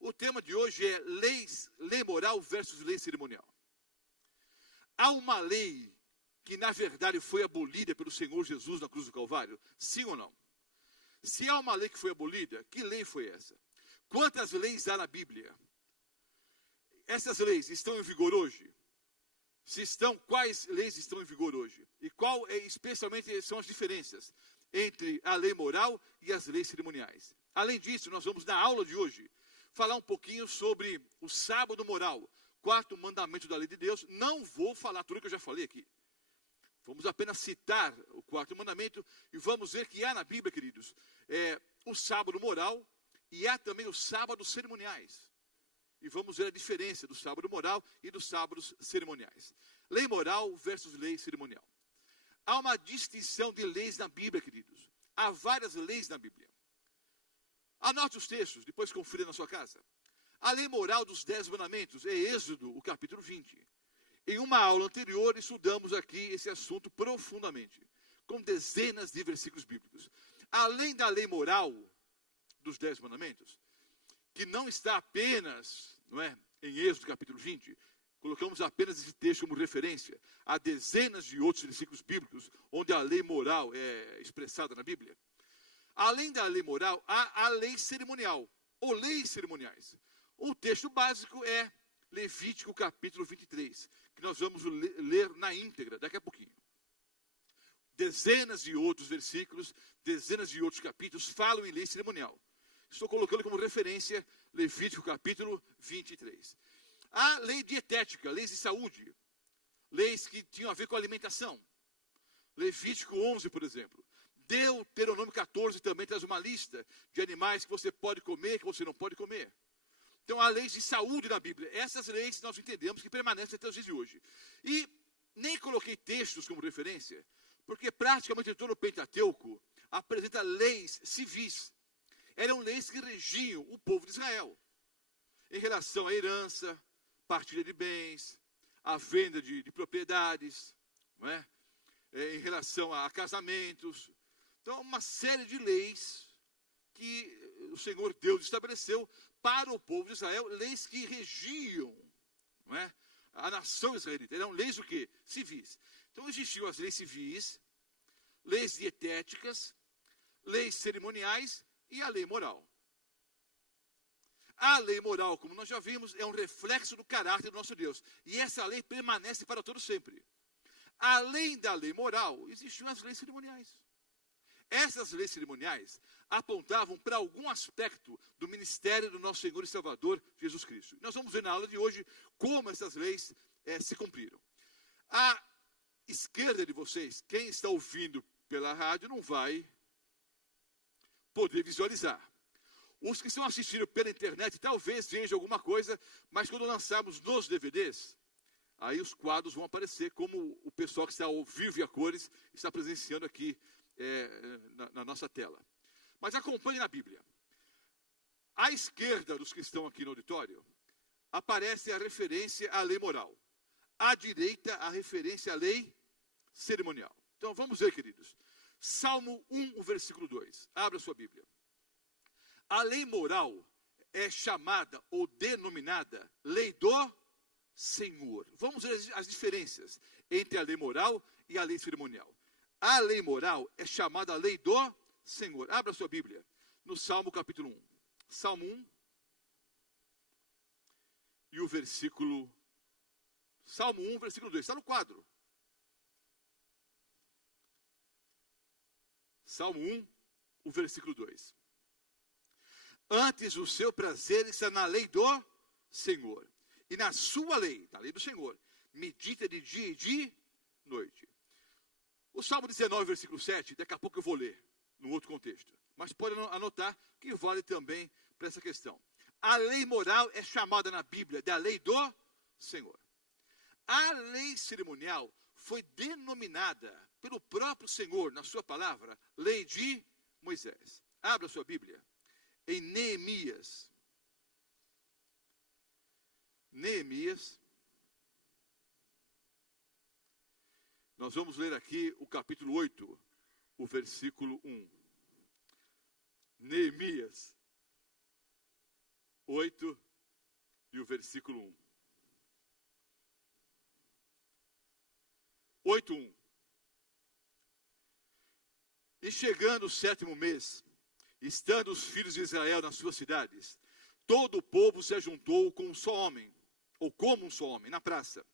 O tema de hoje é lei moral versus lei cerimonial. Há uma lei que, na verdade, foi abolida pelo Senhor Jesus na cruz do Calvário? Sim ou não? Se há uma lei que foi abolida, que lei foi essa? Quantas leis há na Bíblia? Essas leis estão em vigor hoje? Se estão, quais leis estão em vigor hoje? E especialmente, são as diferenças entre a lei moral e as leis cerimoniais? Além disso, nós vamos, na aula de hoje, falar um pouquinho sobre o sábado moral, quarto mandamento da lei de Deus. Não vou falar tudo que eu já falei aqui. Vamos apenas citar o quarto mandamento e vamos ver que há na Bíblia, queridos, o sábado moral e há também os sábados cerimoniais. E vamos ver a diferença do sábado moral e dos sábados cerimoniais. Lei moral versus lei cerimonial. Há uma distinção de leis na Bíblia, queridos. Há várias leis na Bíblia. Anote os textos, depois confira na sua casa. A lei moral dos 10 mandamentos é Êxodo, o capítulo 20. Em uma aula anterior, estudamos aqui esse assunto profundamente, com dezenas de versículos bíblicos. Além da lei moral dos 10 mandamentos, que não está apenas, em Êxodo capítulo 20, colocamos apenas esse texto como referência. Há dezenas de outros versículos bíblicos onde a lei moral é expressada na Bíblia. Além da lei moral, há a lei cerimonial, ou leis cerimoniais. O texto básico é Levítico capítulo 23, que nós vamos ler na íntegra daqui a pouquinho. Dezenas de outros versículos, dezenas de outros capítulos falam em lei cerimonial. Estou colocando como referência Levítico capítulo 23. Há lei dietética, leis de saúde, leis que tinham a ver com alimentação. Levítico 11, por exemplo. Deuteronômio 14 também traz uma lista de animais que você pode comer e que você não pode comer. Então há leis de saúde na Bíblia. Essas leis nós entendemos que permanecem até os dias de hoje. E nem coloquei textos como referência, porque praticamente todo o Pentateuco apresenta leis civis. Eram leis que regiam o povo de Israel, em relação à herança, partilha de bens, à venda de propriedades, em relação a casamentos. Então, uma série de leis que o Senhor Deus estabeleceu para o povo de Israel, leis que regiam a nação israelita. Eram leis o quê? Civis. Então, existiam as leis civis, leis dietéticas, leis cerimoniais e a lei moral. A lei moral, como nós já vimos, é um reflexo do caráter do nosso Deus. E essa lei permanece para todo sempre. Além da lei moral, existiam as leis cerimoniais. Essas leis cerimoniais apontavam para algum aspecto do ministério do nosso Senhor e Salvador, Jesus Cristo. Nós vamos ver na aula de hoje como essas leis se cumpriram. À esquerda de vocês, quem está ouvindo pela rádio não vai poder visualizar. Os que estão assistindo pela internet talvez vejam alguma coisa, mas quando lançarmos nos DVDs, aí os quadros vão aparecer como o pessoal que está ao vivo e a cores está presenciando aqui na nossa tela. Mas acompanhe na Bíblia. À esquerda dos que estão aqui no auditório, aparece a referência à lei moral. À direita, a referência à lei cerimonial. Então vamos ver, queridos. Salmo 1, o versículo 2. Abra sua Bíblia. A lei moral é chamada ou denominada lei do Senhor. Vamos ver as diferenças entre a lei moral e a lei cerimonial. A lei moral é chamada lei do Senhor. Abra sua Bíblia no Salmo capítulo 1. Salmo 1 e o versículo... Salmo 1, versículo 2. Está no quadro. Salmo 1, o versículo 2. Antes o seu prazer está na lei do Senhor. E na sua lei, na lei do Senhor, medita de dia e de noite. O Salmo 19, versículo 7, daqui a pouco eu vou ler, num outro contexto. Mas pode anotar que vale também para essa questão. A lei moral é chamada na Bíblia da lei do Senhor. A lei cerimonial foi denominada pelo próprio Senhor, na sua palavra, lei de Moisés. Abra sua Bíblia em Neemias. Neemias. Nós vamos ler aqui o capítulo 8, o versículo 1. Neemias. 8 e o versículo 1. 8:1. E chegando o 7º mês, estando os filhos de Israel nas suas cidades, todo o povo se ajuntou com um só homem, ou como um só homem, na praça,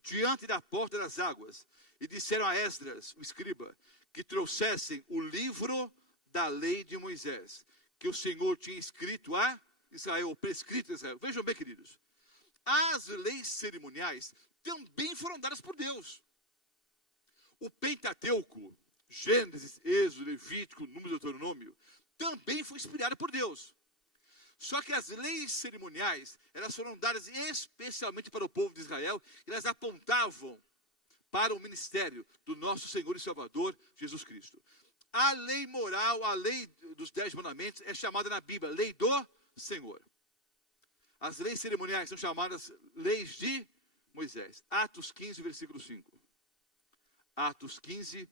diante da porta das águas, e disseram a Esdras, o escriba, que trouxessem o livro da lei de Moisés, que o Senhor tinha escrito a Israel, ou prescrito a Israel. Vejam bem, queridos, as leis cerimoniais também foram dadas por Deus. O Pentateuco, Gênesis, Êxodo, Levítico, Número e Deuteronômio, também foi inspirado por Deus. Só que as leis cerimoniais, elas foram dadas especialmente para o povo de Israel, e elas apontavam para o ministério do nosso Senhor e Salvador, Jesus Cristo. A lei moral, a lei dos 10 mandamentos, é chamada na Bíblia lei do Senhor. As leis cerimoniais são chamadas leis de Moisés. Atos 15, versículo 5. Atos 15,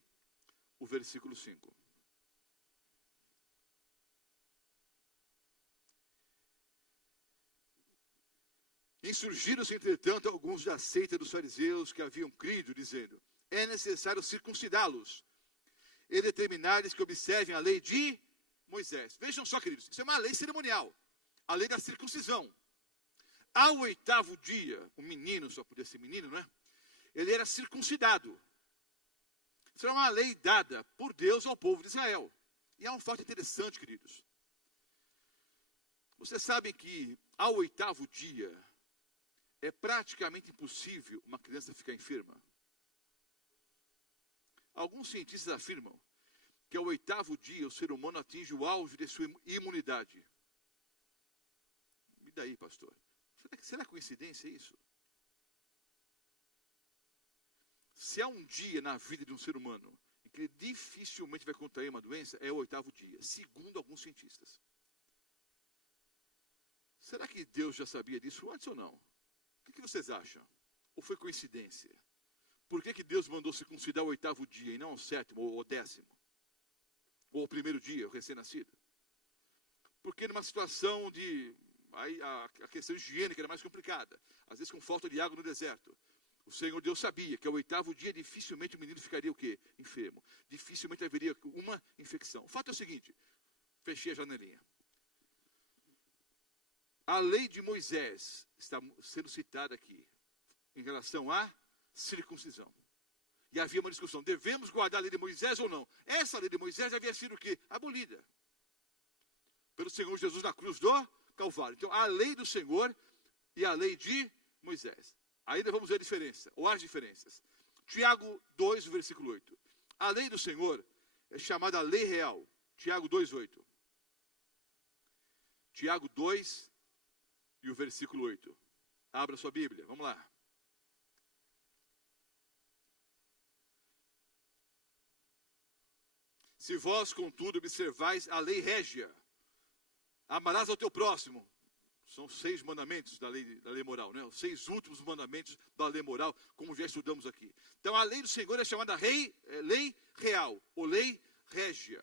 o versículo 5. Insurgiram-se, entretanto, alguns da seita dos fariseus que haviam crido, dizendo: é necessário circuncidá-los e determinar-lhes que observem a lei de Moisés. Vejam só, queridos, isso é uma lei cerimonial, a lei da circuncisão. Ao 8º dia, o menino, só podia ser menino, não é? Ele era circuncidado. Isso é uma lei dada por Deus ao povo de Israel. E há um fato interessante, queridos. Vocês sabem que ao 8º dia é praticamente impossível uma criança ficar enferma. Alguns cientistas afirmam que ao 8º dia o ser humano atinge o auge de sua imunidade. E daí, pastor? Será coincidência isso? Se há um dia na vida de um ser humano em que ele dificilmente vai contrair uma doença, é o 8º dia, segundo alguns cientistas. Será que Deus já sabia disso antes ou não? O que vocês acham? Ou foi coincidência? Por que Deus mandou circuncidar o 8º dia e não o 7º ou o 10º? Ou o 1º dia, o recém-nascido? Porque numa situação de... Aí a questão higiênica era mais complicada. Às vezes com falta de água no deserto. O Senhor Deus sabia que ao 8º dia dificilmente o menino ficaria o quê? Enfermo. Dificilmente haveria uma infecção. O fato é o seguinte, fechei a janelinha. A lei de Moisés está sendo citada aqui em relação à circuncisão. E havia uma discussão, devemos guardar a lei de Moisés ou não? Essa lei de Moisés havia sido o quê? Abolida pelo Senhor Jesus na cruz do Calvário. Então, a lei do Senhor e a lei de Moisés. Ainda vamos ver a diferença, ou as diferenças. Tiago 2, versículo 8. A lei do Senhor é chamada lei real. Tiago 2, 8. Tiago 2 e o versículo 8. Abra sua Bíblia, vamos lá. Se vós, contudo, observais a lei régia, amarás ao teu próximo. São 6 mandamentos da lei moral, né? Os 6 últimos mandamentos da lei moral, como já estudamos aqui. Então, a lei do Senhor é chamada lei real, ou lei régia.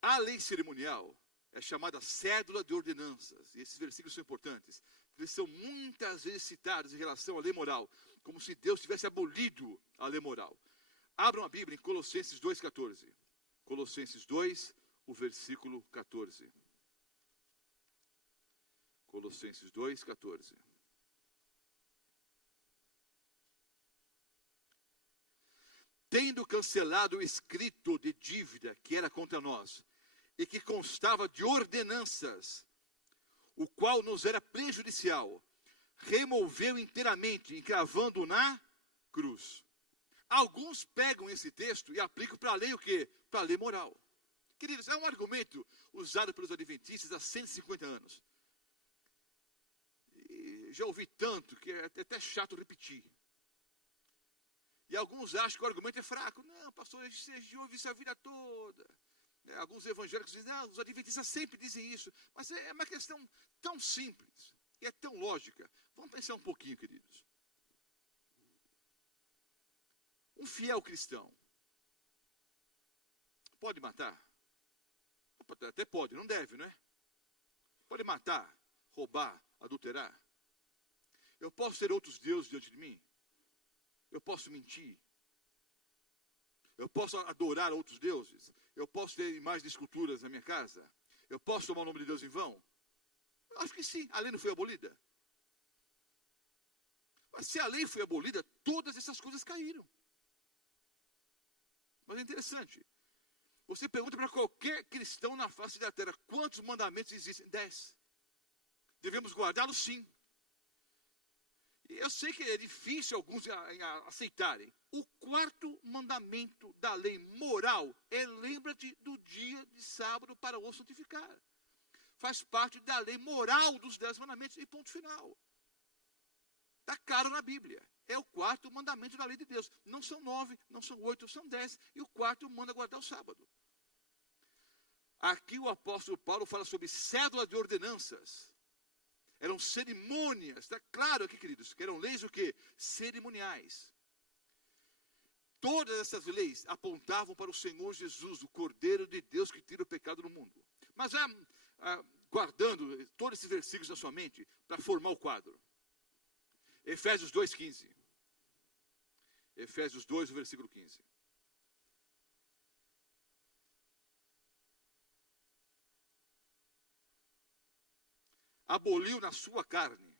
A lei cerimonial é chamada cédula de ordenanças. E esses versículos são importantes. Eles são muitas vezes citados em relação à lei moral, como se Deus tivesse abolido a lei moral. Abram a Bíblia em Colossenses 2,14. Colossenses 2, o versículo 14. Colossenses 2,14. Tendo cancelado o escrito de dívida que era contra nós, e que constava de ordenanças, o qual nos era prejudicial, removeu inteiramente, encravando na cruz. Alguns pegam esse texto e aplicam para a lei o quê? Para a lei moral. Queridos, é um argumento usado pelos adventistas há 150 anos. E já ouvi tanto que é até chato repetir. E alguns acham que o argumento é fraco. Não, pastor, a gente ouve isso a vida toda. Alguns evangélicos dizem, os adventistas sempre dizem isso. Mas é uma questão tão simples e é tão lógica. Vamos pensar um pouquinho, queridos. Um fiel cristão pode matar? Até pode, não deve, não é? pode matar, roubar, adulterar. Eu posso ter outros deuses diante de mim. Eu posso mentir. Eu posso adorar outros deuses. Eu posso ter imagens de esculturas na minha casa. Eu posso tomar o nome de Deus em vão. Eu acho que sim, a lei não foi abolida. Mas se a lei foi abolida, todas essas coisas caíram. Mas é interessante. Você pergunta para qualquer cristão na face da terra, quantos mandamentos existem? 10. Devemos guardá-los? Sim. E eu sei que é difícil alguns aceitarem. O quarto mandamento da lei moral é: lembra-te do dia de sábado para o santificar. Faz parte da lei moral dos 10 mandamentos e ponto final. Está claro na Bíblia. É o quarto mandamento da lei de Deus. Não são 9, não são 8, são 10. E o quarto manda guardar o sábado. Aqui o apóstolo Paulo fala sobre cédula de ordenanças. Eram cerimônias. Está claro aqui, queridos, que eram leis o quê? Cerimoniais. Todas essas leis apontavam para o Senhor Jesus, o Cordeiro de Deus que tira o pecado do mundo. Mas guardando todos esses versículos na sua mente para formar o quadro. Efésios 2,15. Efésios 2, o versículo 15. Aboliu na sua carne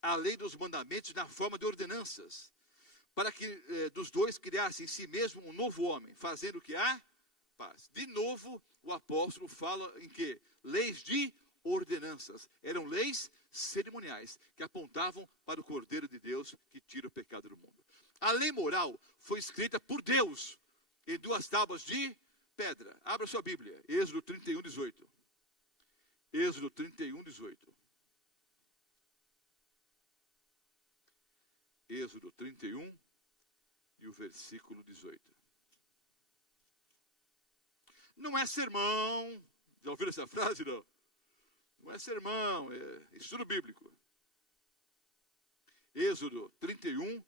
a lei dos mandamentos na forma de ordenanças, para que dos dois criasse em si mesmo um novo homem, fazendo o que há? Paz. De novo, o apóstolo fala em que? Leis de ordenanças. Eram leis cerimoniais, que apontavam para o Cordeiro de Deus que tira o pecado do mundo. A lei moral foi escrita por Deus em 2 tábuas de pedra. Abra sua Bíblia, Êxodo 31, 18. Êxodo 31, 18. Êxodo 31 e o versículo 18. Não é sermão. Já ouviram essa frase, não? Não é sermão, é estudo bíblico. Êxodo 31,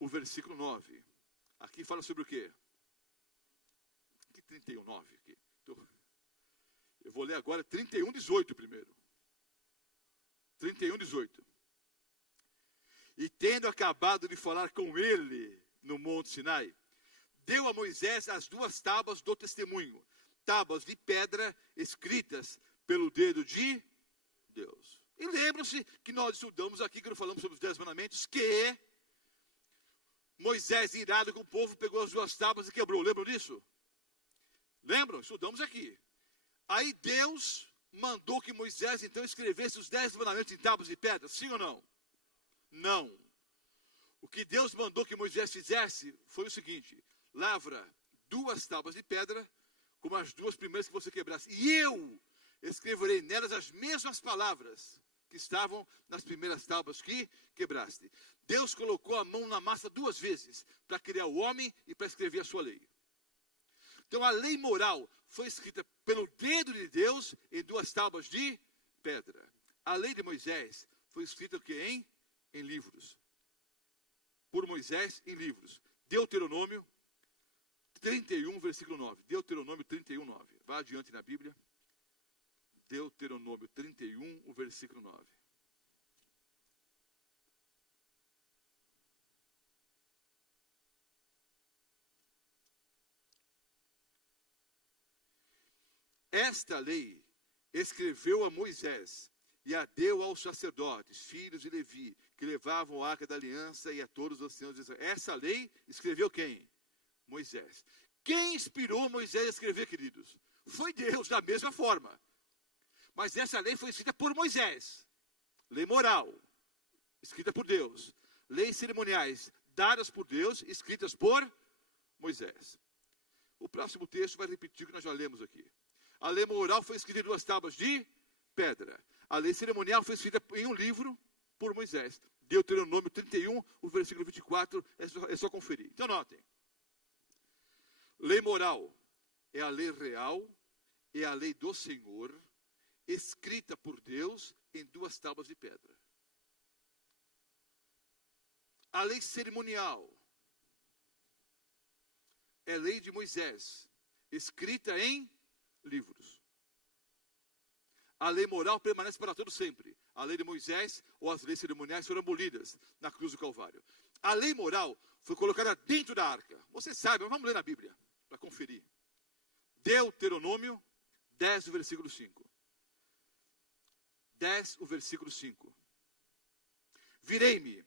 o versículo 9. Aqui fala sobre o quê? Que 31, 9 aqui. Eu vou ler agora 31, 18 primeiro. 31, 18. E tendo acabado de falar com ele no Monte Sinai, deu a Moisés as 2 tábuas do testemunho, tábuas de pedra escritas pelo dedo de Deus. E lembram-se que nós estudamos aqui, quando falamos sobre os 10 mandamentos, que Moisés, irado com o povo, pegou as 2 tábuas e quebrou. Lembram disso? Lembram? Estudamos aqui. Aí Deus mandou que Moisés, então, escrevesse os 10 mandamentos em tábuas de pedra. Sim ou não? Não. O que Deus mandou que Moisés fizesse foi o seguinte: lavra 2 tábuas de pedra, como as 2 primeiras que você quebrasse. E eu escreverei nelas as mesmas palavras que estavam nas primeiras tábuas que quebraste. Deus colocou a mão na massa 2 vezes, para criar o homem e para escrever a sua lei. Então a lei moral foi escrita pelo dedo de Deus em 2 tábuas de pedra. A lei de Moisés foi escrita o quê, em livros. Por Moisés em livros. Deuteronômio 31, versículo 9. Deuteronômio 31, 9. Vá adiante na Bíblia. Deuteronômio 31, o versículo 9. Esta lei escreveu a Moisés e a deu aos sacerdotes, filhos de Levi, que levavam a arca da aliança, e a todos os anciãos de Israel. Essa lei escreveu quem? Moisés. Quem inspirou Moisés a escrever, queridos? Foi Deus, da mesma forma. Mas essa lei foi escrita por Moisés. Lei moral, escrita por Deus. Leis cerimoniais, dadas por Deus, escritas por Moisés. O próximo texto vai repetir o que nós já lemos aqui. A lei moral foi escrita em 2 tábuas de pedra. A lei cerimonial foi escrita em um livro por Moisés. Deuteronômio 31, o versículo 24, é só conferir. Então notem. Lei moral é a lei real, é a lei do Senhor, escrita por Deus em 2 tábuas de pedra. A lei cerimonial é a lei de Moisés, escrita em livros. A lei moral permanece para todo sempre. A lei de Moisés ou as leis cerimoniais foram abolidas na cruz do Calvário. A lei moral foi colocada dentro da arca. Você sabe, mas vamos ler na Bíblia para conferir. Deuteronômio 10, o versículo 5. 10, o versículo 5. Virei-me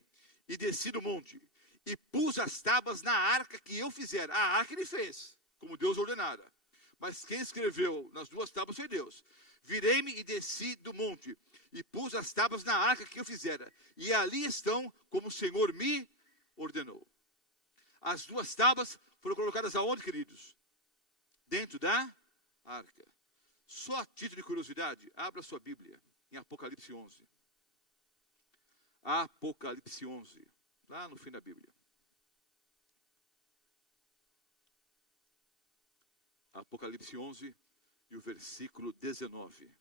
e desci do monte e pus as tábuas na arca que eu fizera. A arca ele fez, como Deus ordenara. Mas quem escreveu nas duas tábuas foi Deus. Virei-me e desci do monte e pus as tábuas na arca que eu fizera. E ali estão como o Senhor me ordenou. As duas tábuas foram colocadas aonde, queridos? Dentro da arca. Só a título de curiosidade, abra sua Bíblia em Apocalipse 11. Apocalipse 11, lá no fim da Bíblia. Apocalipse 11 e o versículo 19.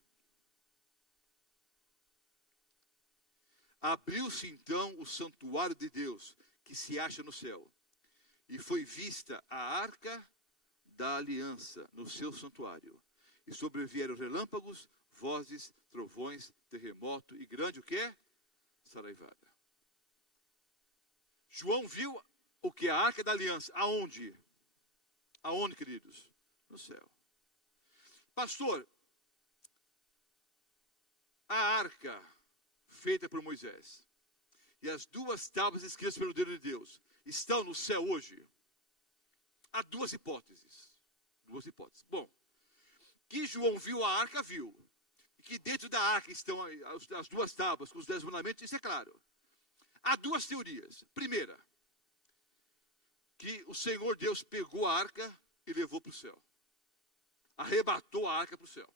Abriu-se então o santuário de Deus, que se acha no céu, e foi vista a arca da aliança no seu santuário. E sobrevieram relâmpagos, vozes, trovões, terremoto e grande o quê? Saraivada. João viu o que? A arca da aliança. Aonde? Aonde, queridos? No céu. Pastor, a arca feita por Moisés e as duas tábuas escritas pelo dedo de Deus estão no céu hoje? Há duas hipóteses. Duas hipóteses. Bom, que João viu a arca, viu. E que dentro da arca estão as duas tábuas com os 10 mandamentos, isso é claro. Há duas teorias. Primeira, que o Senhor Deus pegou a arca e levou para o céu. Arrebatou a arca para o céu.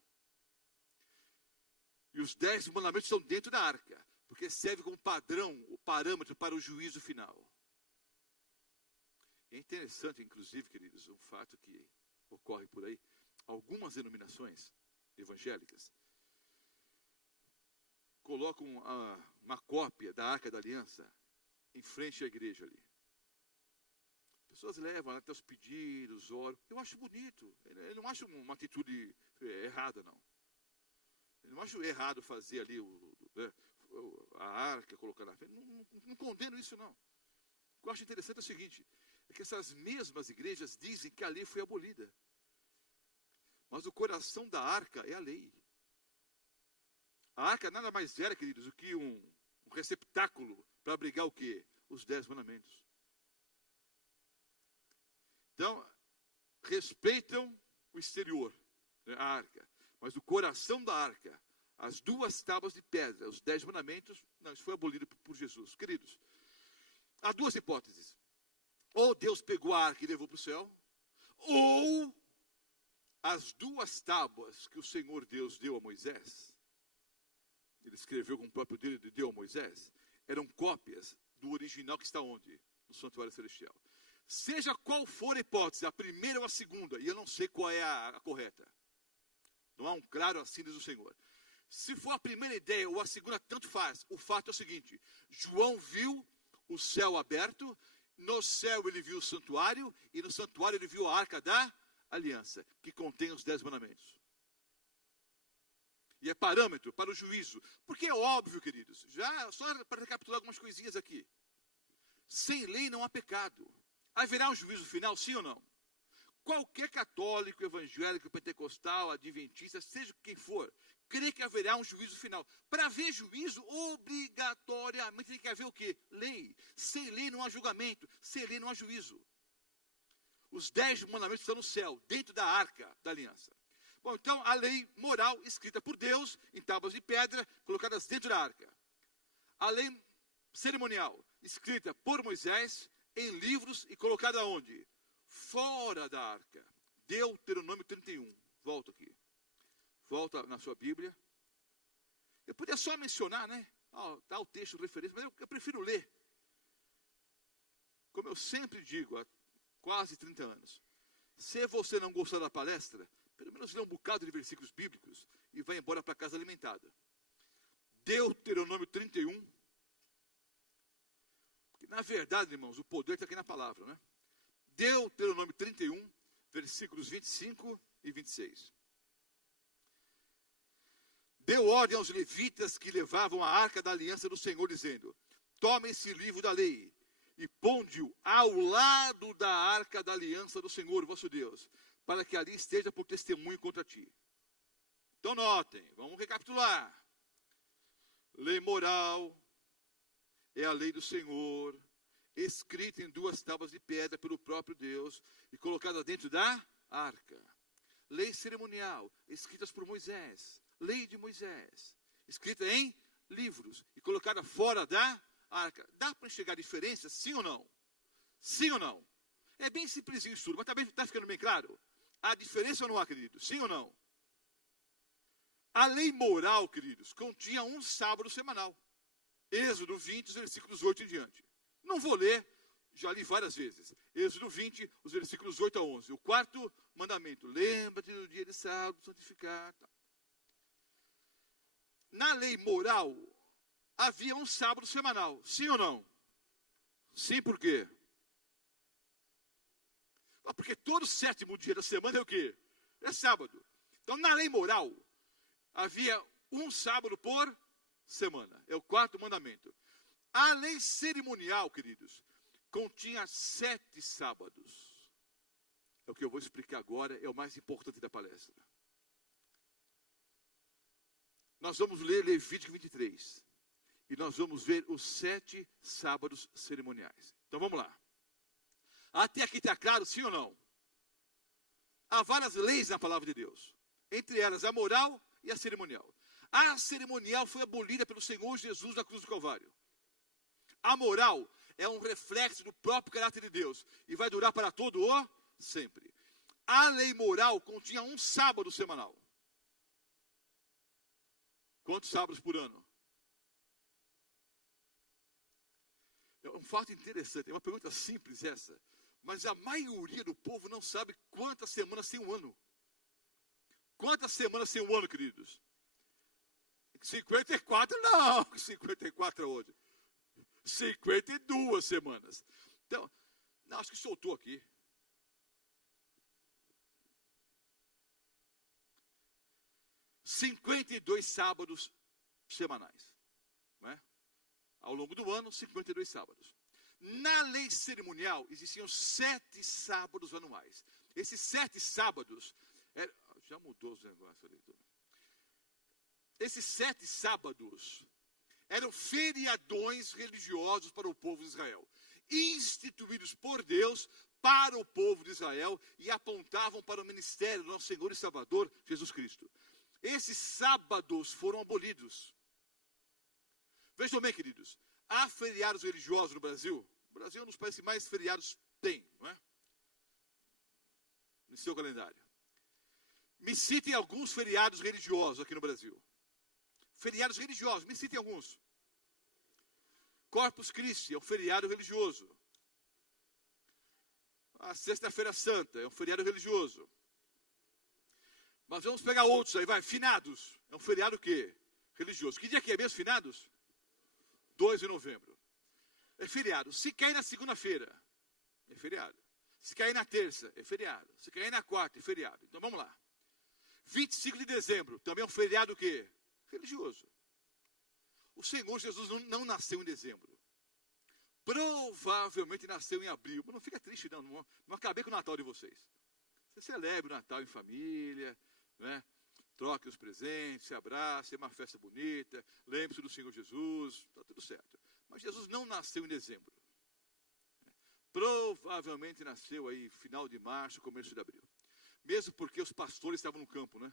E os 10 mandamentos estão dentro da arca, porque serve como padrão, o parâmetro para o juízo final. É interessante, inclusive, queridos, um fato que ocorre por aí. Algumas denominações evangélicas colocam uma cópia da Arca da Aliança em frente à igreja ali. Pessoas levam até os pedidos, oram. Eu acho bonito. Eu não acho uma atitude errada, não. Eu não acho errado fazer ali a arca, colocar na frente. Não condeno isso, não. O que eu acho interessante é o seguinte, é que essas mesmas igrejas dizem que a lei foi abolida. Mas o coração da arca é a lei. A arca nada mais era, queridos, do que um receptáculo para abrigar o quê? Os 10 mandamentos. Então, respeitam o exterior, né, a arca. Mas o coração da arca, as duas tábuas de pedra, os 10 mandamentos, não, isso foi abolido por Jesus. Queridos, há duas hipóteses. Ou Deus pegou a arca e levou para o céu, ou as duas tábuas que o Senhor Deus deu a Moisés, ele escreveu com o próprio dedo e deu a Moisés, eram cópias do original que está onde? No santuário celestial. Seja qual for a hipótese, a primeira ou a segunda, e eu não sei qual é a correta. Não há um claro assim diz o Senhor. Se for a primeira ideia ou a segunda, tanto faz. O fato é o seguinte, João viu o céu aberto, no céu ele viu o santuário, e no santuário ele viu a arca da aliança, que contém os 10 mandamentos. E é parâmetro para o juízo. Porque é óbvio, queridos, já só para recapitular algumas coisinhas aqui. Sem lei não há pecado. Haverá um juízo final, sim ou não? Qualquer católico, evangélico, pentecostal, adventista, seja quem for, crê que haverá um juízo final. Para haver juízo, obrigatoriamente tem que haver o quê? Lei. Sem lei não há julgamento, sem lei não há juízo. Os 10 mandamentos estão no céu, dentro da arca da aliança. Bom, então a lei moral escrita por Deus, em tábuas de pedra, colocadas dentro da arca. A lei cerimonial, escrita por Moisés, em livros e colocada onde? Fora da arca. Deuteronômio 31. Volta aqui. Volta na sua Bíblia. Eu podia só mencionar, né? Tá o texto de referência, mas eu prefiro ler. Como eu sempre digo, há quase 30 anos. Se você não gostar da palestra, pelo menos lê um bocado de versículos bíblicos e vai embora para casa alimentada. Deuteronômio 31. Porque, na verdade, irmãos, o poder está aqui na palavra, né? Deuteronômio 31, versículos 25 e 26. deu ordem aos levitas que levavam a arca da aliança do Senhor, dizendo: toma esse livro da lei e ponde-o ao lado da arca da aliança do Senhor, vosso Deus, para que ali esteja por testemunho contra ti. Então notem, vamos recapitular. Lei moral é a lei do Senhor, escrita em 2 tábuas de pedra pelo próprio Deus e colocada dentro da arca. Lei cerimonial, escritas por Moisés. Lei de Moisés, escrita em livros e colocada fora da arca. Dá para enxergar a diferença, sim ou não? Sim ou não? É bem simplesinho isso tudo, mas está ficando bem claro? Há diferença ou não há, queridos? Sim ou não? A lei moral, queridos, continha um sábado semanal. Êxodo 20, os versículos 8 em diante. Não vou ler, já li várias vezes. Êxodo 20, os versículos 8 a 11. O 4º mandamento: lembra-te do dia de sábado, santificar. Na lei moral, havia um sábado semanal. Sim ou não? Sim, por quê? Porque todo 7º dia da semana é o quê? É sábado. Então, na lei moral, havia um sábado por semana. É o 4º mandamento. A lei cerimonial, queridos, continha 7 sábados. É o que eu vou explicar agora, é o mais importante da palestra. Nós vamos ler Levítico 23. E nós vamos ver os 7 sábados cerimoniais. Então vamos lá. Até aqui está claro, sim ou não? Há várias leis na palavra de Deus. Entre elas a moral e a cerimonial. A cerimonial foi abolida pelo Senhor Jesus na cruz do Calvário. A moral é um reflexo do próprio caráter de Deus e vai durar para todo o sempre. A lei moral continha um sábado semanal. Quantos sábados por ano? É um fato interessante, é uma pergunta simples essa, mas a maioria do povo não sabe quantas semanas tem um ano. Quantas semanas tem um ano, queridos? 54 não, 54 hoje. 52 semanas. Então, não, acho que soltou aqui. $52 sábados semanais. Não é? Ao longo do ano, 52 sábados. Na lei cerimonial, existiam 7 sábados anuais. Esses 7 sábados, já mudou os negócios ali. Esses 7 sábados eram feriadões religiosos para o povo de Israel, instituídos por Deus para o povo de Israel e apontavam para o ministério do nosso Senhor e Salvador, Jesus Cristo. Esses sábados foram abolidos. Vejam bem, queridos, há feriados religiosos no Brasil. O Brasil é um dos países que mais feriados tem, não é? No seu calendário. Me citem alguns feriados religiosos aqui no Brasil. Feriados religiosos, me citem alguns. Corpus Christi é um feriado religioso. A Sexta-feira Santa é um feriado religioso. Mas vamos pegar outros aí, vai. Finados é um feriado o quê? Religioso. Que dia que é mesmo, finados? 2 de novembro. É feriado. Se cair na segunda-feira, é feriado. Se cair na terça, é feriado. Se cair na quarta, é feriado. Então vamos lá. 25 de dezembro, também é um feriado o quê? Religioso. O Senhor Jesus não nasceu em dezembro. Provavelmente nasceu em abril. Mas não fica triste, não acabei com o Natal de vocês. Você celebre o Natal em família, né? Troque os presentes, se abrace, é uma festa bonita, lembre-se do Senhor Jesus, está tudo certo. Mas Jesus não nasceu em dezembro. Provavelmente nasceu aí final de março, começo de abril. Mesmo porque os pastores estavam no campo, né?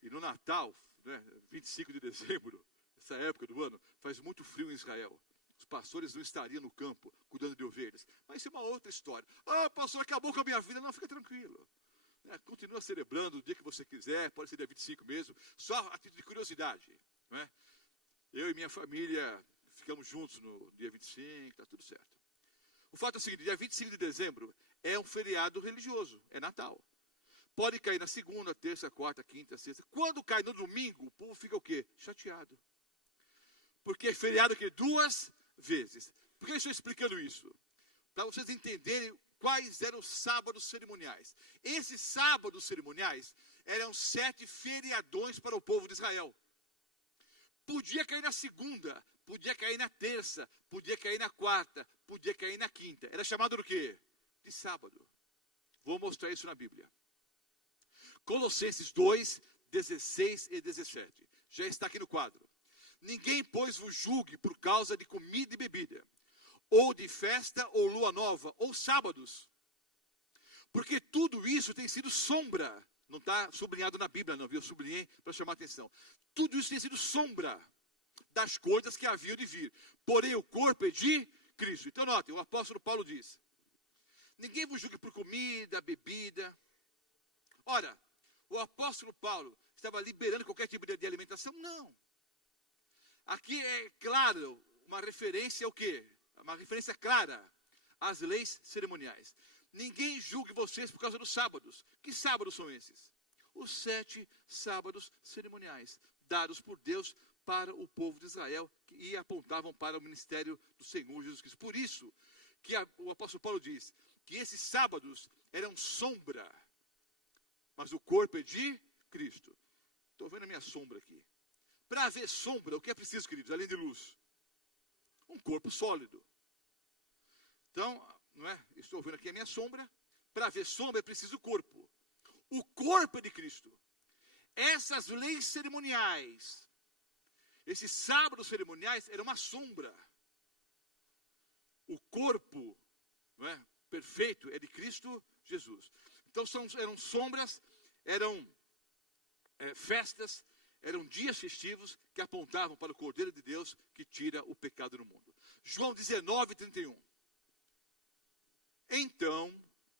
E no Natal, né, 25 de dezembro, essa época do ano, faz muito frio em Israel. Os pastores não estariam no campo cuidando de ovelhas. Mas isso é uma outra história. Ah, pastor, acabou com a minha vida. Não, fica tranquilo. Continua celebrando o dia que você quiser, pode ser dia 25 mesmo, só a título de curiosidade. Não é? Eu e minha família ficamos juntos no dia 25, está tudo certo. O fato é o seguinte, dia 25 de dezembro é um feriado religioso, é Natal. Pode cair na segunda, terça, quarta, quinta, sexta. Quando cai no domingo, o povo fica o quê? Chateado. Porque é feriado aqui 2 vezes. Por que eu estou explicando isso? Para vocês entenderem quais eram os sábados cerimoniais. Esses sábados cerimoniais eram 7 feriadões para o povo de Israel. Podia cair na segunda, podia cair na terça, podia cair na quarta, podia cair na quinta. Era chamado do quê? De sábado. Vou mostrar isso na Bíblia. Colossenses 2, 16 e 17. Já está aqui no quadro. Ninguém, pois, vos julgue por causa de comida e bebida, ou de festa, ou lua nova, ou sábados. Porque tudo isso tem sido sombra. Não está sublinhado na Bíblia, não, viu? Eu sublinhei para chamar a atenção. Tudo isso tem sido sombra das coisas que haviam de vir. Porém, o corpo é de Cristo. Então, notem, o apóstolo Paulo diz: ninguém vos julgue por comida, bebida. Ora, o apóstolo Paulo estava liberando qualquer tipo de alimentação? Não. Aqui é claro, uma referência ao quê? Uma referência clara às leis cerimoniais. Ninguém julgue vocês por causa dos sábados. Que sábados são esses? Os 7 sábados cerimoniais, dados por Deus para o povo de Israel, e apontavam para o ministério do Senhor Jesus Cristo. Por isso que o apóstolo Paulo diz que esses sábados eram sombra, mas o corpo é de Cristo. Estou vendo a minha sombra aqui. Para haver sombra, o que é preciso, queridos, além de luz? Um corpo sólido. Então, não é? Estou vendo aqui a minha sombra. Para haver sombra é preciso corpo. O corpo é de Cristo. Essas leis cerimoniais, esses sábados cerimoniais, eram uma sombra. O corpo, não é, perfeito é de Cristo Jesus. Então eram sombras, eram festas, eram dias festivos que apontavam para o Cordeiro de Deus que tira o pecado do mundo. João 19, 31. Então,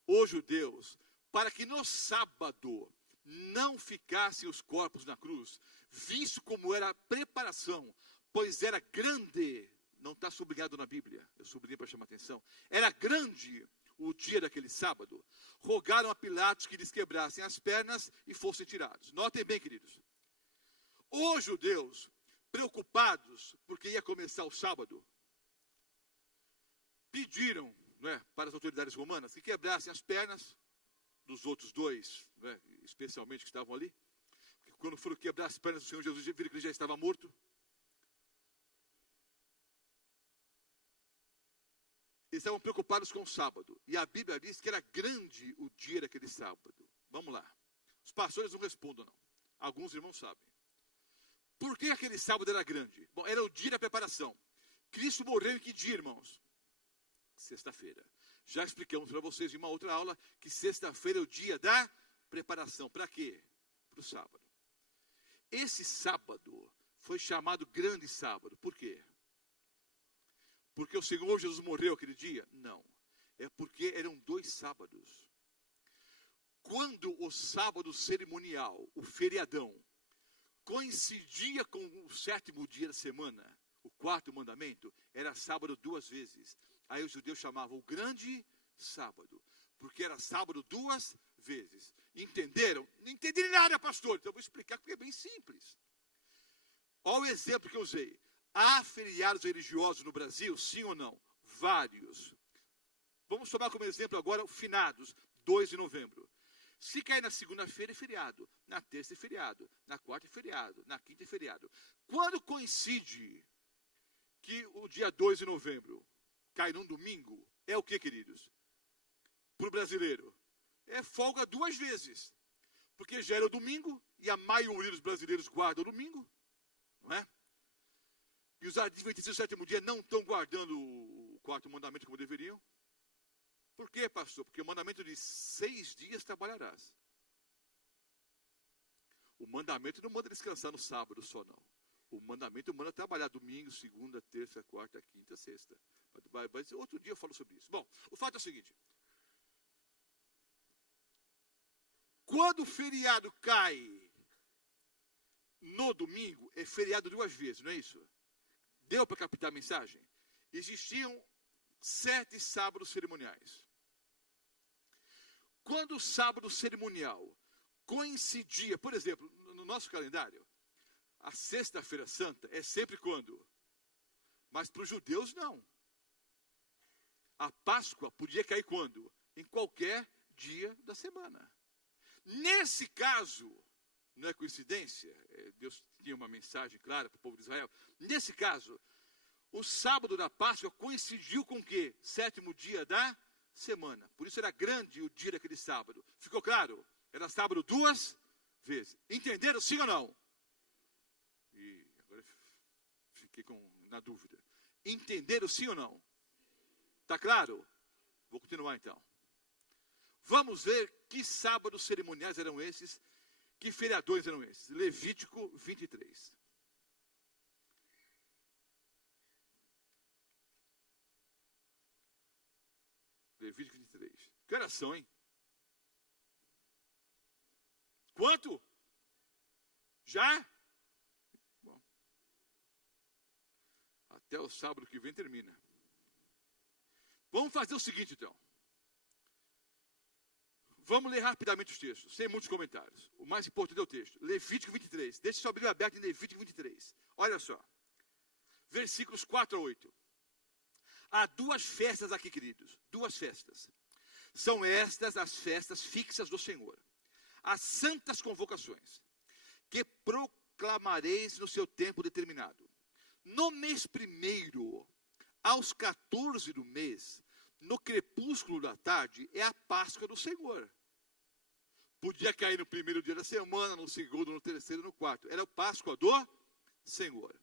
os judeus, para que no sábado não ficassem os corpos na cruz, visto como era a preparação, pois era grande, não está sublinhado na Bíblia, eu sublinhei para chamar a atenção, era grande o dia daquele sábado, rogaram a Pilatos que lhes quebrassem as pernas e fossem tirados. Notem bem, queridos, os judeus, preocupados porque ia começar o sábado, pediram, não é, para as autoridades romanas que quebrassem as pernas dos outros dois, não é, especialmente que estavam ali. Porque quando foram quebrar as pernas do Senhor Jesus, viram que ele já estava morto. Eles estavam preocupados com o sábado. E a Bíblia diz que era grande o dia daquele sábado. Vamos lá. Os pastores não respondem, não. Alguns irmãos sabem. Por que aquele sábado era grande? Bom, era o dia da preparação. Cristo morreu em que dia, irmãos? Sexta-feira. Já explicamos para vocês em uma outra aula que sexta-feira é o dia da preparação. Para quê? Para o sábado. Esse sábado foi chamado grande sábado. Por quê? Porque o Senhor Jesus morreu aquele dia? Não. É porque eram 2 sábados. Quando o sábado cerimonial, o feriadão, coincidia com o 7º dia da semana, o 4º mandamento, era sábado 2 vezes. Aí os judeus chamavam o grande sábado, porque era sábado 2 vezes. Entenderam? Não entendi nada, pastor. Então eu vou explicar porque é bem simples. Olha o exemplo que eu usei. Há feriados religiosos no Brasil, sim ou não? Vários. Vamos tomar como exemplo agora o finados, 2 de novembro. Se cair na segunda-feira é feriado, na terça é feriado, na quarta é feriado, na quinta é feriado. Quando coincide que o dia 2 de novembro cai num domingo, é o que, queridos? Para o brasileiro, é folga 2 vezes. Porque já era o domingo, e a maioria dos brasileiros guarda o domingo, não é? E os adventistas do 7º dia não estão guardando o 4º mandamento como deveriam. Por quê, pastor? Porque o mandamento diz 6 dias trabalharás. O mandamento não manda descansar no sábado só, não. O mandamento manda trabalhar domingo, segunda, terça, quarta, quinta, sexta. Mas outro dia eu falo sobre isso. Bom, o fato é o seguinte. Quando o feriado cai no domingo, é feriado 2 vezes, não é isso? Deu para captar a mensagem? Existiam 7 sábados cerimoniais. Quando o sábado cerimonial coincidia, por exemplo, no nosso calendário, a sexta-feira santa é sempre quando? Mas para os judeus não. A Páscoa podia cair quando? Em qualquer dia da semana. Nesse caso, não é coincidência, Deus tinha uma mensagem clara para o povo de Israel. Nesse caso, o sábado da Páscoa coincidiu com o quê? 7º dia da semana. Por isso era grande o dia daquele sábado. Ficou claro? Era sábado 2 vezes. Entenderam, sim ou não? E agora fiquei na dúvida. Entenderam, sim ou não? Está claro? Vou continuar então. Vamos ver que sábados cerimoniais eram esses, que feriadões eram esses. Levítico 23. Levítico 23. Que horas são, hein? Quanto? Já? Bom. Até o sábado que vem termina. Vamos fazer o seguinte, então. Vamos ler rapidamente os textos, sem muitos comentários. O mais importante é o texto. Levítico 23. Deixe sua Bíblia aberta em Levítico 23. Olha só. Versículos 4 a 8. Há 2 festas aqui, queridos. 2 festas. São estas as festas fixas do Senhor. As santas convocações, que proclamareis no seu tempo determinado. No mês 1º, aos 14 do mês, no crepúsculo da tarde, é a Páscoa do Senhor. Podia cair no 1º dia da semana, no 2º, no 3º, no 4º. Era a Páscoa do Senhor.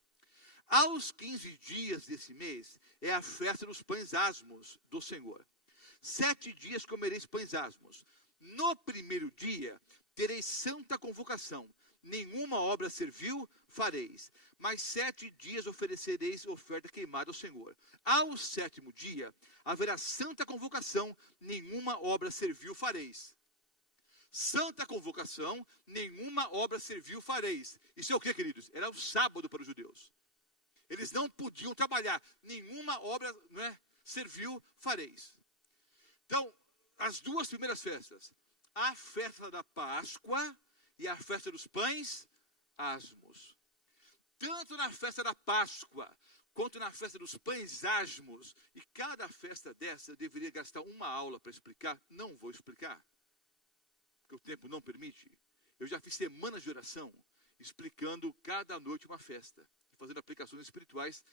Aos 15 dias desse mês, é a festa dos pães asmos do Senhor. 7 dias comereis pães asmos. No 1º dia, tereis santa convocação. Nenhuma obra servil fareis. Mas 7 dias oferecereis oferta queimada ao Senhor. Ao 7º dia, haverá santa convocação. Nenhuma obra servil fareis. Santa convocação, nenhuma obra servil fareis. Isso é o que, queridos? Era o sábado para os judeus. Eles não podiam trabalhar. Nenhuma obra servil fareis. Então, as 2 primeiras festas. A festa da Páscoa e a festa dos pães asmos. Tanto na festa da Páscoa, quanto na festa dos pães asmos, e cada festa dessa eu deveria gastar uma aula para explicar, não vou explicar, porque o tempo não permite. Eu já fiz semanas de oração, explicando cada noite uma festa, fazendo aplicações espirituais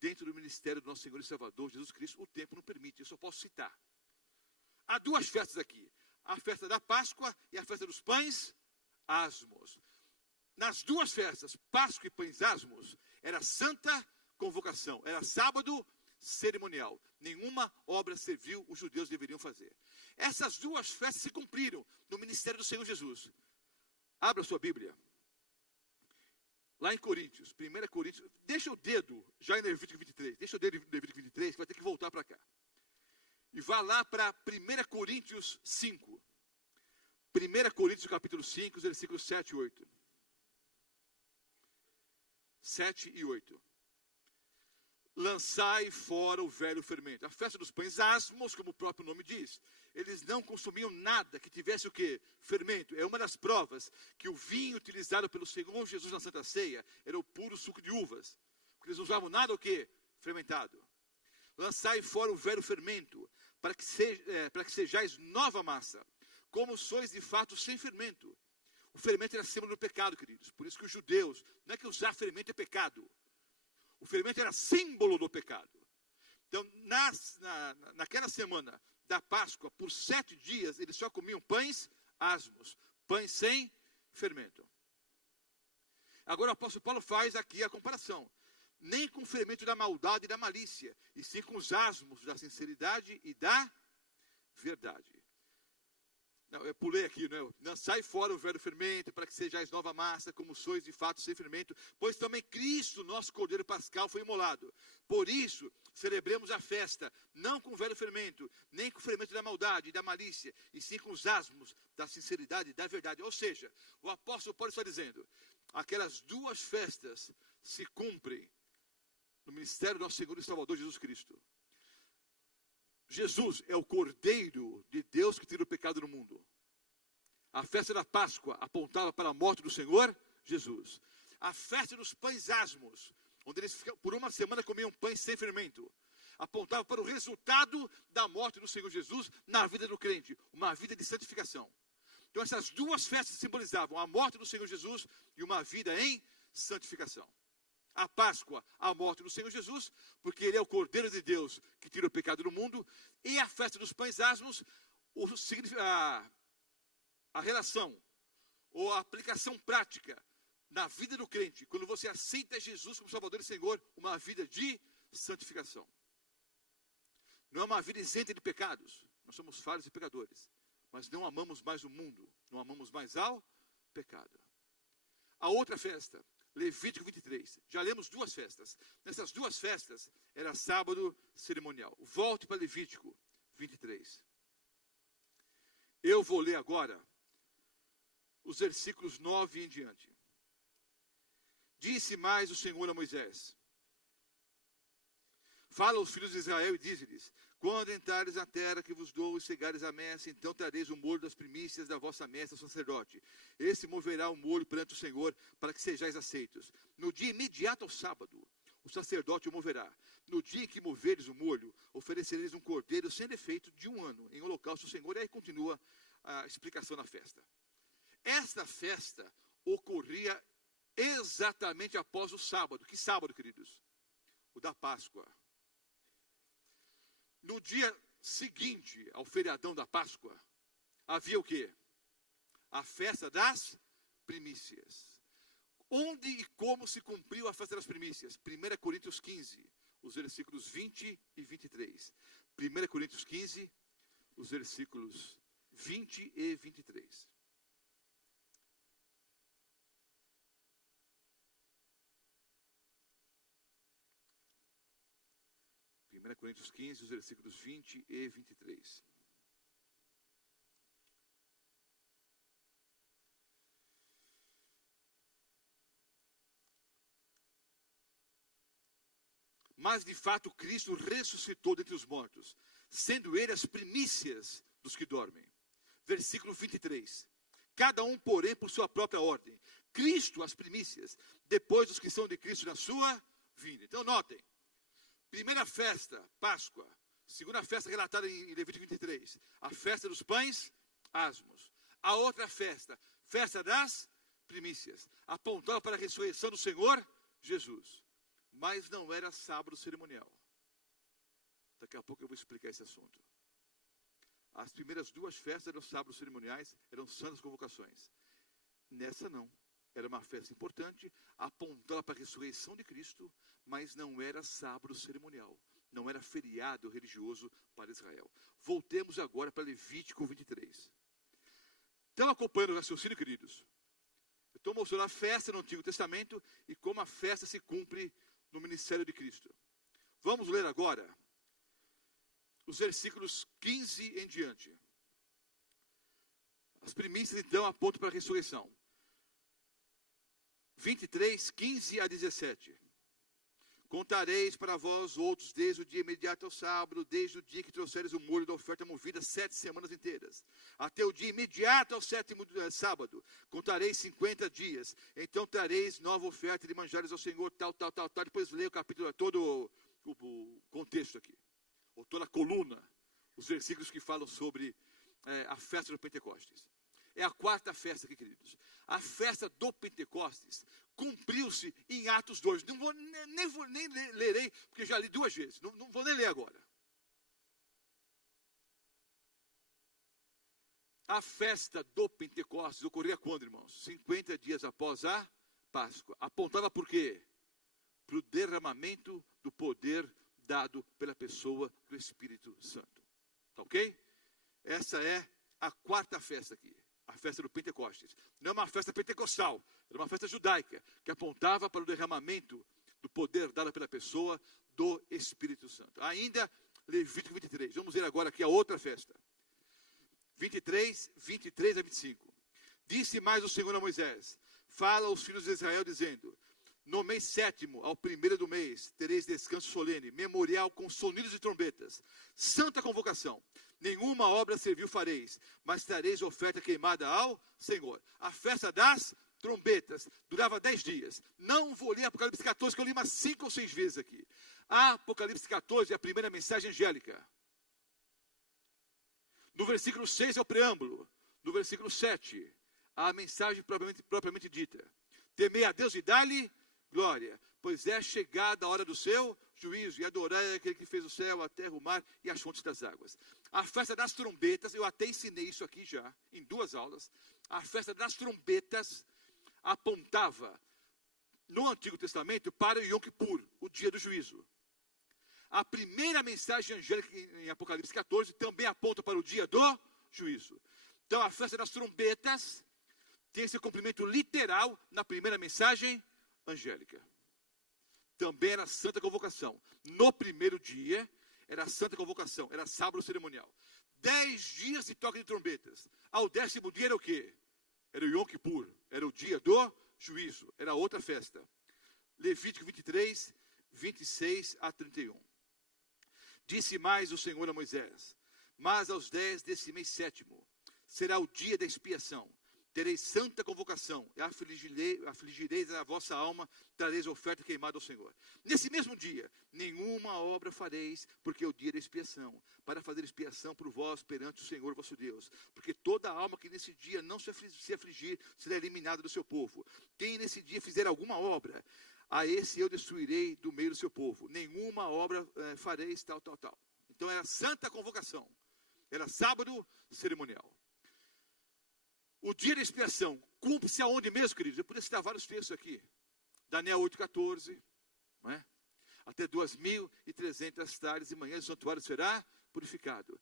dentro do ministério do nosso Senhor e Salvador, Jesus Cristo. O tempo não permite, eu só posso citar. Há 2 festas aqui. A festa da Páscoa e a festa dos pães asmos. Nas 2 festas, Páscoa e pães asmos, era santa convocação, era sábado cerimonial. Nenhuma obra servil os judeus deveriam fazer. Essas 2 festas se cumpriram no ministério do Senhor Jesus. Abra sua Bíblia. Lá em Coríntios, 1 Coríntios, deixa o dedo já em Levítico 23, deixa o dedo em Levítico 23, que vai ter que voltar para cá. E vá lá para 1 Coríntios 5. 1 Coríntios capítulo 5, versículos 7 e 8. 7 e 8. Lançai fora o velho fermento. A festa dos pães asmos, como o próprio nome diz. Eles não consumiam nada que tivesse o quê? Fermento. É uma das provas que o vinho utilizado pelo Senhor Jesus na Santa Ceia era o puro suco de uvas. Porque eles não usavam nada o quê? Fermentado. Lançai fora o velho fermento, para que sejais nova massa, como sois de fato sem fermento. O fermento era símbolo do pecado, queridos. Por isso que os judeus, não é que usar fermento é pecado. O fermento era símbolo do pecado. Então, naquela semana da Páscoa, por 7 dias, eles só comiam pães asmos, pães sem fermento. Agora o apóstolo Paulo faz aqui a comparação. Nem com o fermento da maldade e da malícia, e sim com os asmos da sinceridade e da verdade. Não, eu pulei aqui, não é? Lançai fora o velho fermento, para que sejais nova massa, como sois de fato sem fermento, pois também Cristo, nosso Cordeiro Pascal, foi imolado. Por isso, celebremos a festa, não com o velho fermento, nem com o fermento da maldade e da malícia, e sim com os asmos da sinceridade e da verdade. Ou seja, o apóstolo Paulo está dizendo, aquelas 2 festas se cumprem no ministério do nosso Senhor e Salvador Jesus Cristo. Jesus é o Cordeiro de Deus que tira o pecado do mundo. A festa da Páscoa apontava para a morte do Senhor Jesus. A festa dos pães asmos, onde eles por uma semana comiam pães sem fermento, apontava para o resultado da morte do Senhor Jesus na vida do crente, uma vida de santificação. Então essas duas festas simbolizavam a morte do Senhor Jesus e uma vida em santificação. A Páscoa, a morte do Senhor Jesus, porque Ele é o Cordeiro de Deus que tira o pecado do mundo. E a festa dos pães asmos, a relação ou a aplicação prática na vida do crente, quando você aceita Jesus como Salvador e Senhor, uma vida de santificação. Não é uma vida isenta de pecados. Nós somos falhos e pecadores. Mas não amamos mais o mundo. Não amamos mais ao pecado. A outra festa, Levítico 23. Já lemos duas festas. Nessas duas festas, era sábado cerimonial. Volte para Levítico 23. Eu vou ler agora os versículos 9 em diante. Disse mais o Senhor a Moisés: fala aos filhos de Israel e dize-lhes: quando entrares na terra que vos dou e chegares à messe, então trareis o molho das primícias da vossa messe ao sacerdote. Esse moverá o molho perante o Senhor, para que sejais aceitos. No dia imediato ao sábado, o sacerdote o moverá. No dia em que moveres o molho, oferecereis um cordeiro sem defeito de 1 ano, em holocausto ao Senhor. E aí continua a explicação da festa. Esta festa ocorria exatamente após o sábado. Que sábado, queridos? O da Páscoa. No dia seguinte ao feriadão da Páscoa, havia o quê? A festa das primícias. Onde e como se cumpriu a festa das primícias? 1 Coríntios 15, os versículos 20 e 23. 1 Coríntios 15, os versículos 20 e 23. Coríntios 15, os versículos 20 e 23. Mas de fato Cristo ressuscitou dentre os mortos, sendo Ele as primícias dos que dormem. Versículo 23. Cada um, porém, por sua própria ordem. Cristo as primícias, depois os que são de Cristo na sua vinda. Então notem. Primeira festa, Páscoa. Segunda festa relatada em Levítico 23. A festa dos pães asmos. A outra festa, festa das primícias. Apontava para a ressurreição do Senhor Jesus. Mas não era sábado cerimonial. Daqui a pouco eu vou explicar esse assunto. As primeiras duas festas eram sábados cerimoniais, eram santas convocações. Nessa não. Era uma festa importante, apontava para a ressurreição de Cristo, mas não era sábado cerimonial. Não era feriado religioso para Israel. Voltemos agora para Levítico 23. Estão acompanhando o raciocínio, queridos? Eu estou mostrando a festa no Antigo Testamento e como a festa se cumpre no ministério de Cristo. Vamos ler agora os versículos 15 em diante. As primícias, então, apontam para a ressurreição. 23, 15 a 17. Contareis para vós outros desde o dia imediato ao sábado, desde o dia que trouxeres o molho da oferta movida 7 semanas inteiras, até o dia imediato ao 7º sábado, contareis 50 dias, então trareis nova oferta de manjares ao Senhor, tal. Depois leia o capítulo, todo o contexto aqui, ou toda a coluna, os versículos que falam sobre a festa do Pentecostes. É a quarta festa aqui, queridos. A festa do Pentecostes cumpriu-se em Atos 2. Nem lerei, porque já li 2 vezes. Não vou nem ler agora. A festa do Pentecostes ocorria quando, irmãos? 50 dias após a Páscoa. Apontava por quê? Para o derramamento do poder dado pela pessoa do Espírito Santo. Tá ok? Essa é a quarta festa aqui. A festa do Pentecostes. Não é uma festa pentecostal, era uma festa judaica, que apontava para o derramamento do poder dado pela pessoa do Espírito Santo. Ainda, Levítico 23. Vamos ver agora aqui a outra festa. 23 a 25. Disse mais o Senhor a Moisés: fala aos filhos de Israel, dizendo: no mês 7º, ao 1º do mês, tereis descanso solene, memorial com sonidos de trombetas, santa convocação. Nenhuma obra servil fareis, mas trareis oferta queimada ao Senhor. A festa das trombetas durava 10 dias. Não vou ler Apocalipse 14, que eu li umas 5 ou 6 vezes aqui. A Apocalipse 14 é a primeira mensagem angélica. No versículo 6 é o preâmbulo. No versículo 7, a mensagem propriamente dita. Temei a Deus e dá-lhe glória, pois é chegada a hora do seu juízo, e adorai aquele que fez o céu, a terra, o mar e as fontes das águas. A festa das trombetas, eu até ensinei isso aqui já, em 2 aulas. A festa das trombetas apontava, no Antigo Testamento, para o Yom Kippur, o dia do juízo. A primeira mensagem angélica em Apocalipse 14 também aponta para o dia do juízo. Então, a festa das trombetas tem esse cumprimento literal na primeira mensagem angélica. Também era santa convocação. No primeiro dia, era santa convocação, era sábado cerimonial. 10 dias de toque de trombetas. Ao 10º dia era o quê? Era o Yom Kippur, era o dia do juízo, era outra festa. Levítico 23, 26 a 31. Disse mais o Senhor a Moisés: mas aos 10 desse mês 7º será o dia da expiação. Tereis santa convocação, e afligireis a vossa alma, trareis oferta queimada ao Senhor. Nesse mesmo dia, nenhuma obra fareis, porque é o dia da expiação, para fazer expiação por vós perante o Senhor vosso Deus. Porque toda alma que nesse dia não se afligir, será eliminada do seu povo. Quem nesse dia fizer alguma obra, a esse eu destruirei do meio do seu povo. Nenhuma obra fareis, tal. Então era santa convocação. Era sábado cerimonial. O dia da expiação cumpre-se aonde mesmo, queridos? Eu poderia citar vários textos aqui. Daniel 8,14. Não é? Até 2.300 tardes e manhãs o santuário será purificado.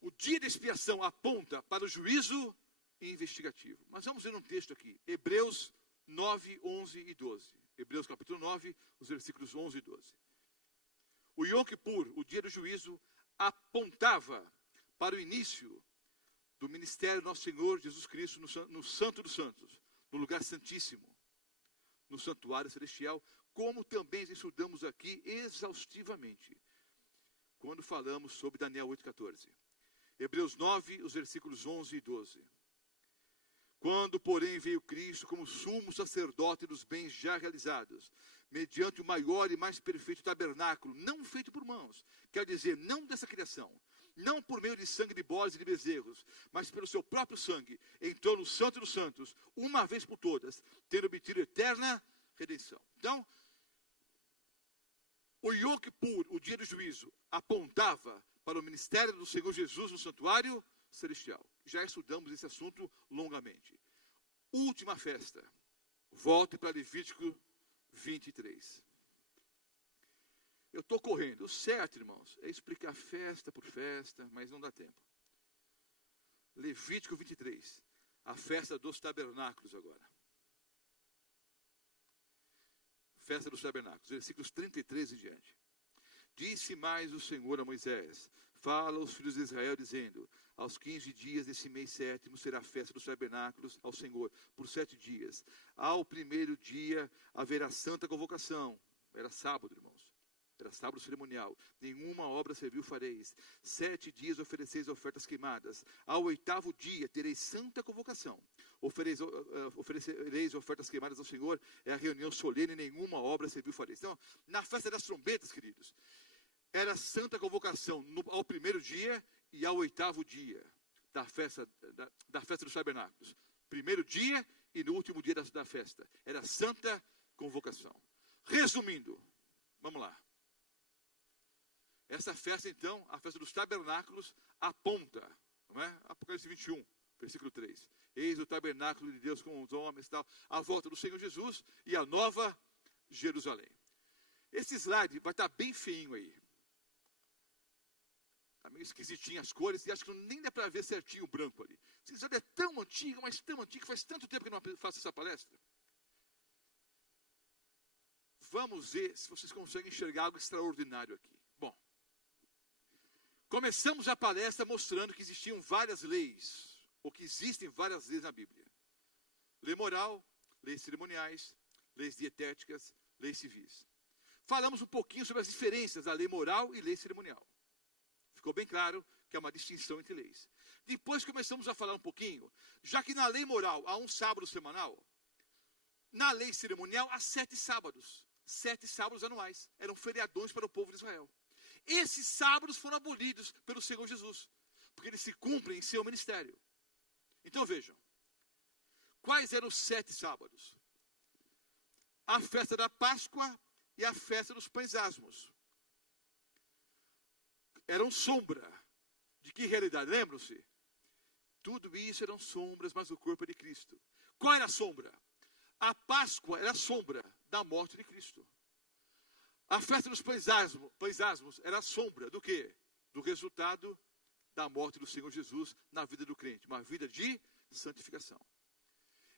O dia da expiação aponta para o juízo investigativo. Mas vamos ver um texto aqui. Hebreus 9, 11 e 12. Hebreus capítulo 9, os versículos 11 e 12. O Yom Kippur, o dia do juízo, apontava para o início do ministério do nosso Senhor Jesus Cristo no Santo dos Santos, no lugar santíssimo, no santuário celestial, como também estudamos aqui exaustivamente, quando falamos sobre Daniel 8,14. Hebreus 9, os versículos 11 e 12. Quando, porém, veio Cristo como sumo sacerdote dos bens já realizados, mediante o maior e mais perfeito tabernáculo, não feito por mãos, quer dizer, não dessa criação, não por meio de sangue de bodes e de bezerros, mas pelo seu próprio sangue, entrou no Santo dos Santos, uma vez por todas, tendo obtido eterna redenção. Então, o Yom Kippur, o dia do juízo, apontava para o ministério do Senhor Jesus no santuário celestial. Já estudamos esse assunto longamente. Última festa. Volte para Levítico 23. Eu estou correndo. O certo, irmãos, é explicar festa por festa, mas não dá tempo. Levítico 23. A festa dos tabernáculos agora. Festa dos tabernáculos, versículos 33 em diante. Disse mais o Senhor a Moisés: fala aos filhos de Israel, dizendo: aos 15 dias desse mês 7º será a festa dos tabernáculos ao Senhor, por 7 dias. Ao primeiro dia haverá santa convocação. Era sábado, irmãos. Era sábado cerimonial. Nenhuma obra servil fareis. 7 dias ofereceis ofertas queimadas. Ao 8º dia tereis santa convocação. Oferecereis ofertas queimadas ao Senhor. É a reunião solene, nenhuma obra servil fareis. Então, na festa das trombetas, queridos, era santa convocação ao primeiro dia e ao 8º dia da festa dos tabernáculos. Primeiro dia e no último dia da festa. Era santa convocação. Resumindo, vamos lá. Essa festa, então, a festa dos tabernáculos, aponta, não é? Apocalipse 21, versículo 3. Eis o tabernáculo de Deus com os homens, tal, a volta do Senhor Jesus e a nova Jerusalém. Esse slide vai estar bem feinho aí. Está meio esquisitinho as cores e acho que nem dá para ver certinho o branco ali. Esse slide é tão antigo, mas tão antigo, faz tanto tempo que não faço essa palestra. Vamos ver se vocês conseguem enxergar algo extraordinário aqui. Bom, começamos a palestra mostrando que existiam várias leis, ou que existem várias leis na Bíblia. Lei moral, leis cerimoniais, leis dietéticas, leis civis. Falamos um pouquinho sobre as diferenças da lei moral e lei cerimonial. Ficou bem claro que é uma distinção entre leis. Depois começamos a falar um pouquinho, já que na lei moral há um sábado semanal, na lei cerimonial há 7 sábados. 7 sábados anuais. Eram feriadões para o povo de Israel. Esses sábados foram abolidos pelo Senhor Jesus, porque eles se cumprem em seu ministério. Então vejam, quais eram os 7 sábados? A festa da Páscoa e a festa dos pães asmos. Eram sombra. De que realidade? Lembram-se? Tudo isso eram sombras, mas o corpo é de Cristo. Qual era a sombra? A Páscoa era a sombra da morte de Cristo. A festa dos pães asmos era a sombra do quê? Do resultado da morte do Senhor Jesus na vida do crente. Uma vida de santificação.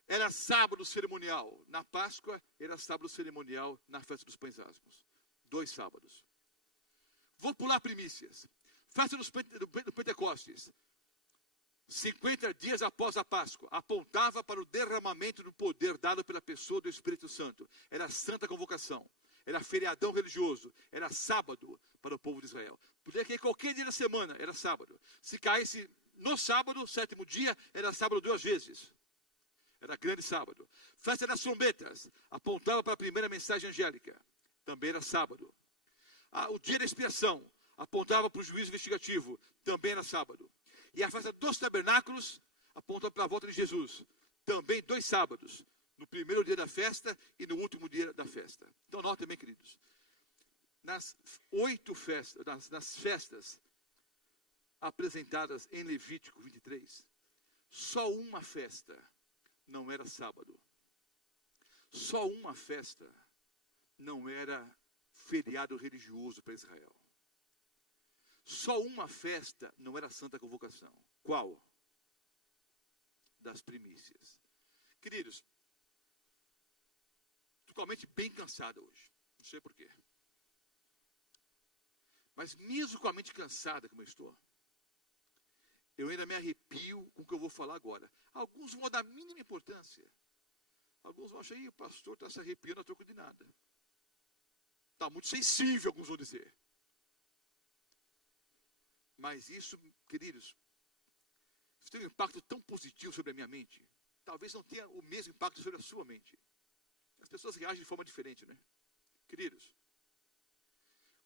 Era sábado cerimonial na Páscoa, era sábado cerimonial na festa dos pães asmos. 2 sábados. Vou pular primícias. Festa do Pentecostes. 50 dias após a Páscoa, apontava para o derramamento do poder dado pela pessoa do Espírito Santo. Era santa convocação. Era feriadão religioso. Era sábado para o povo de Israel. Podia cair qualquer dia da semana, era sábado. Se caísse no sábado, 7º dia, era sábado 2 vezes. Era grande sábado. Festa das trombetas, apontava para a primeira mensagem angélica. Também era sábado. O dia da expiação, apontava para o juízo investigativo. Também era sábado. E a festa dos tabernáculos, apontava para a volta de Jesus. Também 2 sábados. No primeiro dia da festa e no último dia da festa. Então, notem bem, queridos. Nas 8 festas, nas festas apresentadas em Levítico 23, só uma festa não era sábado. Só uma festa não era feriado religioso para Israel. Só uma festa não era santa convocação. Qual? Das primícias. Queridos, estou com a mente bem cansada hoje. Não sei porquê. Mas mesmo com a mente cansada como eu estou, eu ainda me arrepio com o que eu vou falar agora. Alguns vão dar mínima importância. Alguns vão achar, o pastor está se arrepiando a troco de nada. Está muito sensível, alguns vão dizer. Mas isso, queridos, isso tem um impacto tão positivo sobre a minha mente. Talvez não tenha o mesmo impacto sobre a sua mente. As pessoas reagem de forma diferente, né? Queridos,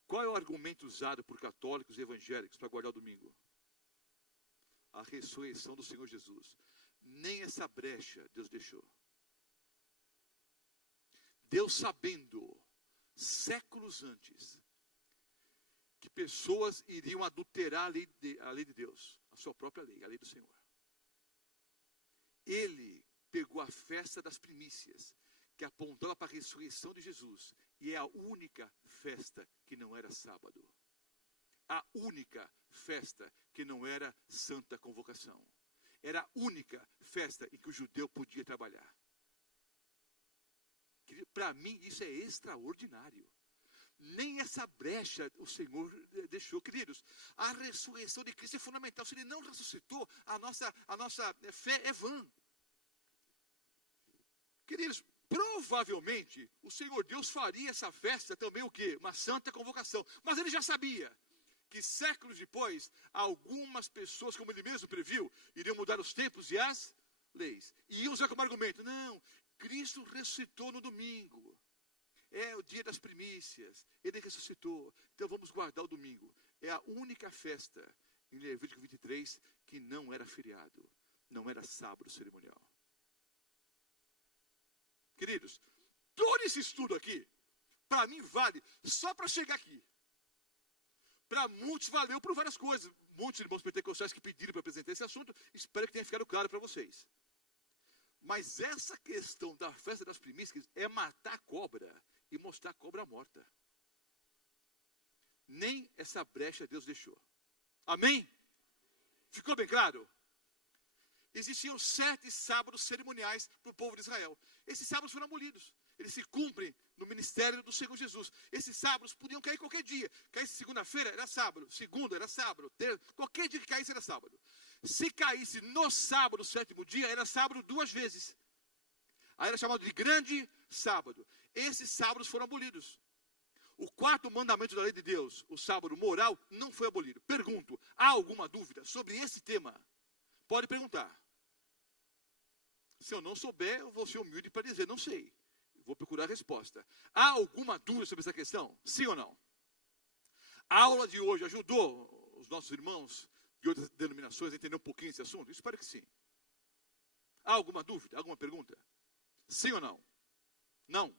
qual é o argumento usado por católicos e evangélicos para guardar o domingo? A ressurreição do Senhor Jesus. Nem essa brecha Deus deixou. Deus, sabendo, séculos antes, que pessoas iriam adulterar a lei de Deus, a sua própria lei, a lei do Senhor. Ele pegou a festa das primícias, que apontava para a ressurreição de Jesus, e é a única festa que não era sábado. A única festa que não era santa convocação. Era a única festa em que o judeu podia trabalhar. Para mim, isso é extraordinário. Nem essa brecha o Senhor deixou. Queridos, a ressurreição de Cristo é fundamental. Se Ele não ressuscitou, a nossa fé é vã. Queridos, provavelmente o Senhor Deus faria essa festa também o quê? Uma santa convocação. Mas Ele já sabia que séculos depois, algumas pessoas, como Ele mesmo previu, iriam mudar os tempos e as leis. E iam usar como argumento, não, Cristo ressuscitou no domingo. É o dia das primícias. Ele ressuscitou. Então vamos guardar o domingo. É a única festa em Levítico 23 que não era feriado. Não era sábado cerimonial. Queridos, todo esse estudo aqui, para mim vale só para chegar aqui. Para muitos valeu por várias coisas. Muitos irmãos pentecostais que pediram para apresentar esse assunto, espero que tenha ficado claro para vocês. Mas essa questão da festa das primícias é matar a cobra e mostrar a cobra morta. Nem essa brecha Deus deixou. Amém? Ficou bem claro? Existiam 7 sábados cerimoniais para o povo de Israel. Esses sábados foram abolidos. Eles se cumprem no ministério do Senhor Jesus. Esses sábados podiam cair qualquer dia. Caísse segunda-feira, era sábado. Segunda, era sábado. Qualquer dia que caísse, era sábado. Se caísse no sábado, 7º dia, era sábado 2 vezes. Aí era chamado de grande sábado. Esses sábados foram abolidos. O 4º mandamento da lei de Deus, o sábado moral, não foi abolido. Pergunto, há alguma dúvida sobre esse tema? Pode perguntar. Se eu não souber, eu vou ser humilde para dizer, não sei. Vou procurar a resposta. Há alguma dúvida sobre essa questão? Sim ou não? A aula de hoje ajudou os nossos irmãos de outras denominações a entender um pouquinho esse assunto? Espero que sim. Há alguma dúvida? Alguma pergunta? Sim ou não? Não.